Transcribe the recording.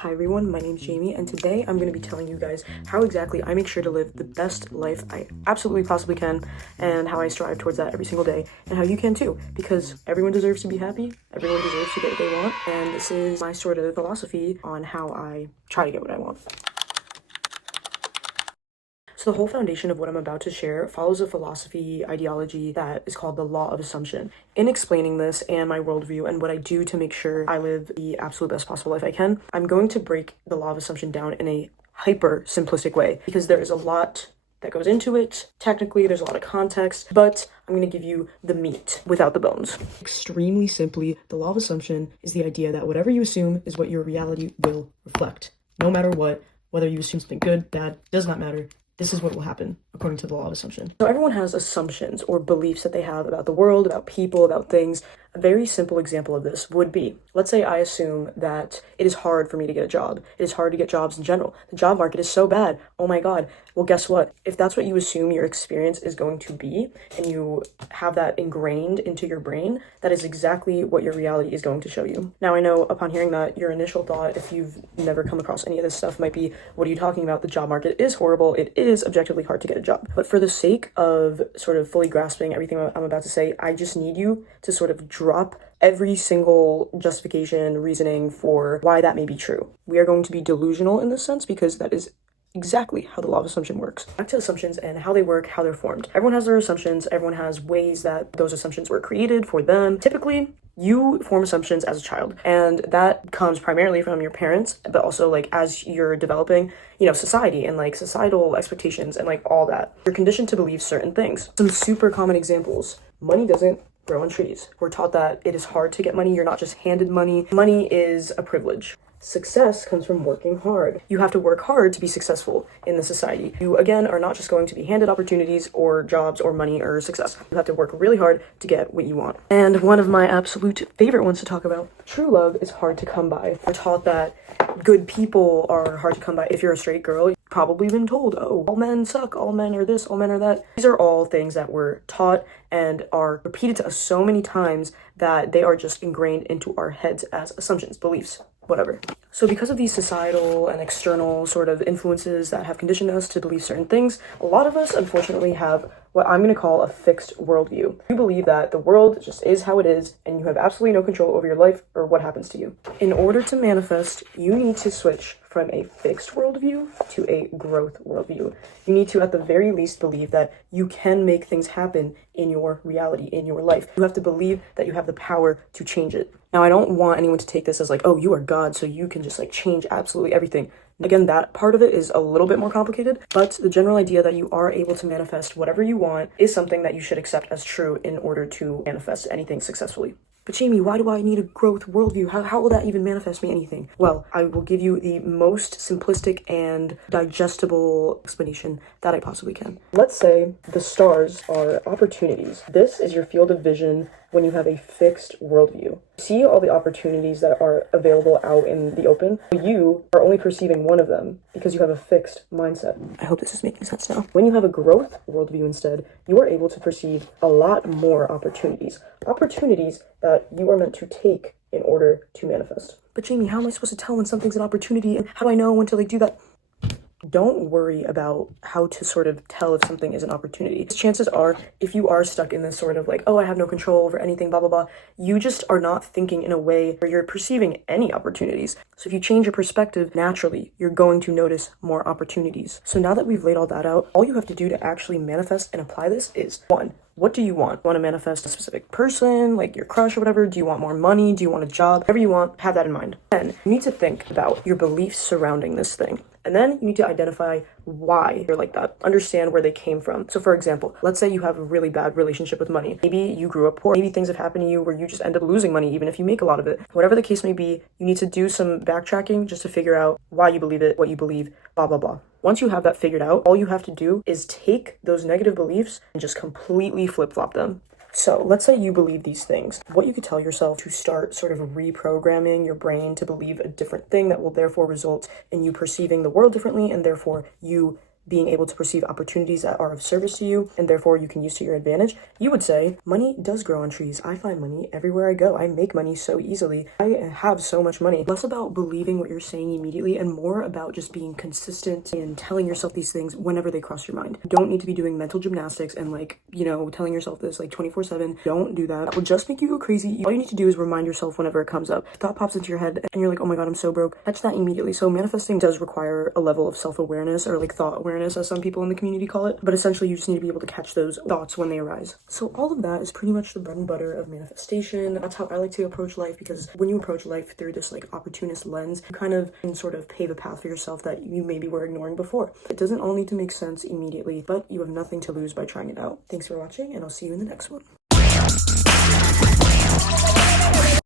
Hi everyone, my name's Jamie, and today I'm going to be telling you guys how exactly I make sure to live the best life I absolutely possibly can, and how I strive towards that every single day, and how you can too, because everyone deserves to be happy, everyone deserves to get what they want, and this is my sort of philosophy on how I try to get what I want. So the whole foundation of what I'm about to share follows a philosophy ideology that is called the law of assumption. In explaining this and my worldview and what I do to make sure I live the absolute best possible life I can, I'm going to break the law of assumption down in a hyper simplistic way because there is a lot that goes into it. Technically, there's a lot of context, but I'm going to give you the meat without the bones. Extremely simply, the law of assumption is the idea that whatever you assume is what your reality will reflect. No matter what, whether you assume something good, bad, does not matter. This is what will happen according to the law of assumption. So everyone has assumptions or beliefs that they have about the world, about people, about things. A very simple example of this would be, let's say I assume that it is hard for me to get a job. It is hard to get jobs in general. The job market is so bad. Oh my God. Well, guess what? If that's what you assume your experience is going to be, and you have that ingrained into your brain, that is exactly what your reality is going to show you. Now, I know upon hearing that, your initial thought, if you've never come across any of this stuff, might be, what are you talking about? The job market is horrible. It is objectively hard to get a job. But for the sake of sort of fully grasping everything I'm about to say, I just need you to sort of drop every single justification, reasoning for why that may be true. We are going to be delusional in this sense because that is exactly how the law of assumption works. Back to assumptions and how they work, how they're formed. Everyone has their assumptions. Everyone has ways that those assumptions were created for them. Typically, you form assumptions as a child, and that comes primarily from your parents, but also like as you're developing, society and like societal expectations and like all that. You're conditioned to believe certain things. Some super common examples. Money doesn't grow on trees. We're taught that it is hard to get money. You're not just handed money. Money is a privilege. Success comes from working hard. You have to work hard to be successful in the society. You, again, are not just going to be handed opportunities or jobs or money or success. You have to work really hard to get what you want. And one of my absolute favorite ones to talk about, true love is hard to come by. We're taught that good people are hard to come by. If you're a straight girl, you've probably been told, oh, all men suck, all men are this, all men are that. These are all things that we're taught and are repeated to us so many times that they are just ingrained into our heads as assumptions, beliefs, whatever. So because of these societal and external sort of influences that have conditioned us to believe certain things, a lot of us unfortunately have what I'm going to call a fixed worldview. You believe that the world just is how it is and you have absolutely no control over your life or what happens to you. In order to manifest, you need to switch from a fixed worldview to a growth worldview. You need to, at the very least, believe that you can make things happen in your reality, in your life. You have to believe that you have the power to change it. Now, I don't want anyone to take this as like, oh, you are God, so you can just like change absolutely everything. Again, that part of it is a little bit more complicated, but the general idea that you are able to manifest whatever you want is something that you should accept as true in order to manifest anything successfully. But Jamie, why do I need a growth worldview? How will that even manifest me anything? Well, I will give you the most simplistic and digestible explanation that I possibly can. Let's say the stars are opportunities. This is your field of vision when you have a fixed worldview. See all the opportunities that are available out in the open. You are only perceiving one of them because you have a fixed mindset. I hope this is making sense now. When you have a growth worldview instead, you are able to perceive a lot more opportunities. Opportunities that you are meant to take in order to manifest. But Jamie, how am I supposed to tell when something's an opportunity? And how do I know when to like do that? Don't worry about how to sort of tell if something is an opportunity. Chances are, if you are stuck in this sort of like, oh, I have no control over anything, blah, blah, blah, you just are not thinking in a way where you're perceiving any opportunities. So if you change your perspective, naturally, you're going to notice more opportunities. So now that we've laid all that out, all you have to do to actually manifest and apply this is, one, what do you want? Want to manifest a specific person, like your crush or whatever? Do you want more money? Do you want a job? Whatever you want, have that in mind. Then you need to think about your beliefs surrounding this thing. And then you need to identify why you're like that. Understand where they came from. So for example, let's say you have a really bad relationship with money. Maybe you grew up poor. Maybe things have happened to you where you just end up losing money even if you make a lot of it. Whatever the case may be, you need to do some backtracking just to figure out why you believe it, what you believe, blah, blah, blah. Once you have that figured out, all you have to do is take those negative beliefs and just completely flip-flop them. So let's say you believe these things. What you could tell yourself to start sort of reprogramming your brain to believe a different thing that will therefore result in you perceiving the world differently and therefore you being able to perceive opportunities that are of service to you and therefore you can use to your advantage, you would say, money does grow on trees. I find money everywhere I go. I make money so easily. I have so much money. Less about believing what you're saying immediately and more about just being consistent and telling yourself these things whenever they cross your mind. You don't need to be doing mental gymnastics and like, telling yourself this like 24/7. Don't do that. That will just make you go crazy. All you need to do is remind yourself whenever it comes up. If thought pops into your head and you're like, oh my God, I'm so broke. Catch that immediately. So manifesting does require a level of self-awareness, or like thought awareness as some people in the community call it. But essentially you just need to be able to catch those thoughts when they arise. So all of that is pretty much the bread and butter of manifestation. That's how I like to approach life, because when you approach life through this like opportunist lens, you kind of can sort of pave a path for yourself that you maybe were ignoring before. It doesn't all need to make sense immediately, but you have nothing to lose by trying it out. Thanks for watching, and I'll see you in the next one.